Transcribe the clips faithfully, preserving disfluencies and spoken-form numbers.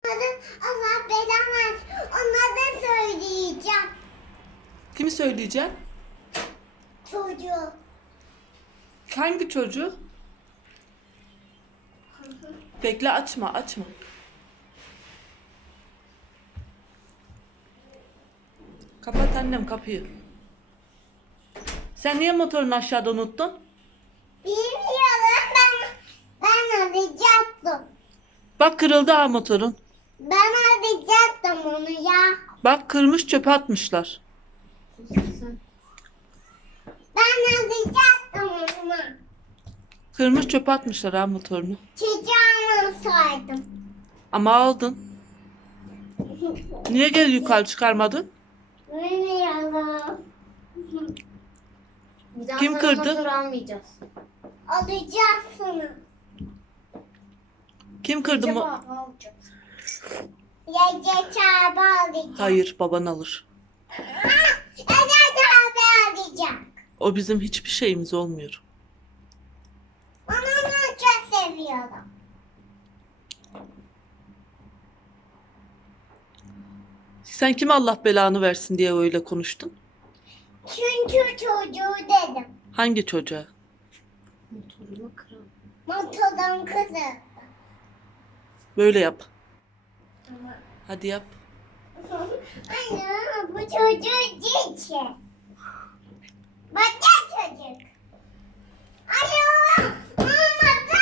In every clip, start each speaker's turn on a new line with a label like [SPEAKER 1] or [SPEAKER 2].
[SPEAKER 1] Allah belanı versin. Onlara söyleyeceğim.
[SPEAKER 2] Kimi söyleyeceksin?
[SPEAKER 1] Çocuğu.
[SPEAKER 2] Hangi çocuğu? Bekle, açma açma. Kapat annem kapıyı. Sen niye motorunu aşağıda unuttun?
[SPEAKER 1] Bilmiyorum, ben ben arayacaktım.
[SPEAKER 2] Bak, kırıldı ha motorun.
[SPEAKER 1] Ben arayacaktım onu ya.
[SPEAKER 2] Bak, kırmış, çöpe atmışlar.
[SPEAKER 1] Ben arayacaktım onu.
[SPEAKER 2] Kırmış, çöpe atmışlar ha motorunu.
[SPEAKER 1] Çocuğumu saydım.
[SPEAKER 2] Ama aldın. Niye geri yukarı çıkarmadın?
[SPEAKER 1] Bilmiyorum.
[SPEAKER 3] Bir daha
[SPEAKER 2] Kim
[SPEAKER 3] sana
[SPEAKER 2] kırdı?
[SPEAKER 3] motor almayacağız.
[SPEAKER 1] Alacaksınız.
[SPEAKER 2] Kim kırdı mı?
[SPEAKER 3] Cevap alacağız.
[SPEAKER 1] Yiyecek çarpı alacağım.
[SPEAKER 2] Hayır, baban alır.
[SPEAKER 1] Yiyecek çarpı alacağım.
[SPEAKER 2] O bizim hiçbir şeyimiz olmuyor.
[SPEAKER 1] Ben onu çok seviyorum.
[SPEAKER 2] Sen kime Allah belanı versin diye öyle konuştun?
[SPEAKER 1] Çünkü çocuğu dedim.
[SPEAKER 2] Hangi çocuğa?
[SPEAKER 3] Motorumu kıran.
[SPEAKER 1] Motorun kızı.
[SPEAKER 2] Böyle yap. Hadi yap.
[SPEAKER 1] Anne, bu çocuk cici. Başka çocuk. Alo, olmadı.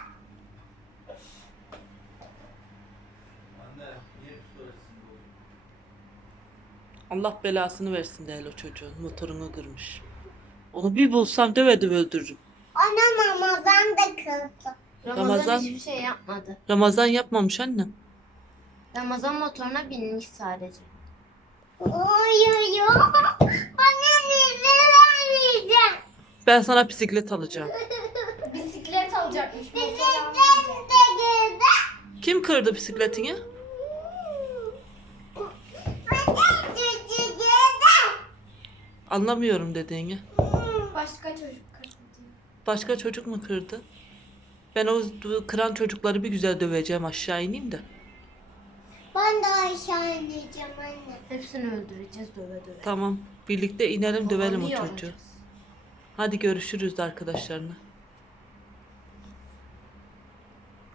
[SPEAKER 2] Allah belasını versin de o çocuğun. Motorunu kırmış. Onu bir bulsam döve döve öldürürüm.
[SPEAKER 1] Ana mamazan da kızdı.
[SPEAKER 3] Ramazan,
[SPEAKER 2] Ramazan-
[SPEAKER 3] hiçbir şey yapmadı.
[SPEAKER 2] Ramazan yapmamış annem.
[SPEAKER 3] Ramazan motoruna binmiş sadece.
[SPEAKER 1] Uyuyor. Bana ne vermeyeceğim.
[SPEAKER 2] Ben sana bisiklet alacağım.
[SPEAKER 3] Bisiklet alacakmış.
[SPEAKER 1] Bisiklet de girdi.
[SPEAKER 2] Kim kırdı bisikletini?
[SPEAKER 1] Başka çocuk girdi.
[SPEAKER 2] Anlamıyorum dediğini.
[SPEAKER 3] Başka çocuk kırdı.
[SPEAKER 2] Başka çocuk mu kırdı? Ben o kıran çocukları bir güzel döveceğim, aşağı ineyim de.
[SPEAKER 1] Ben de aşağı ineceğim anne.
[SPEAKER 3] Hepsini öldüreceğiz döve döve.
[SPEAKER 2] Tamam. Birlikte inelim, dövelim o
[SPEAKER 3] Babanı
[SPEAKER 2] çocuğu.
[SPEAKER 3] yoracağız.
[SPEAKER 2] Hadi görüşürüz arkadaşlarına.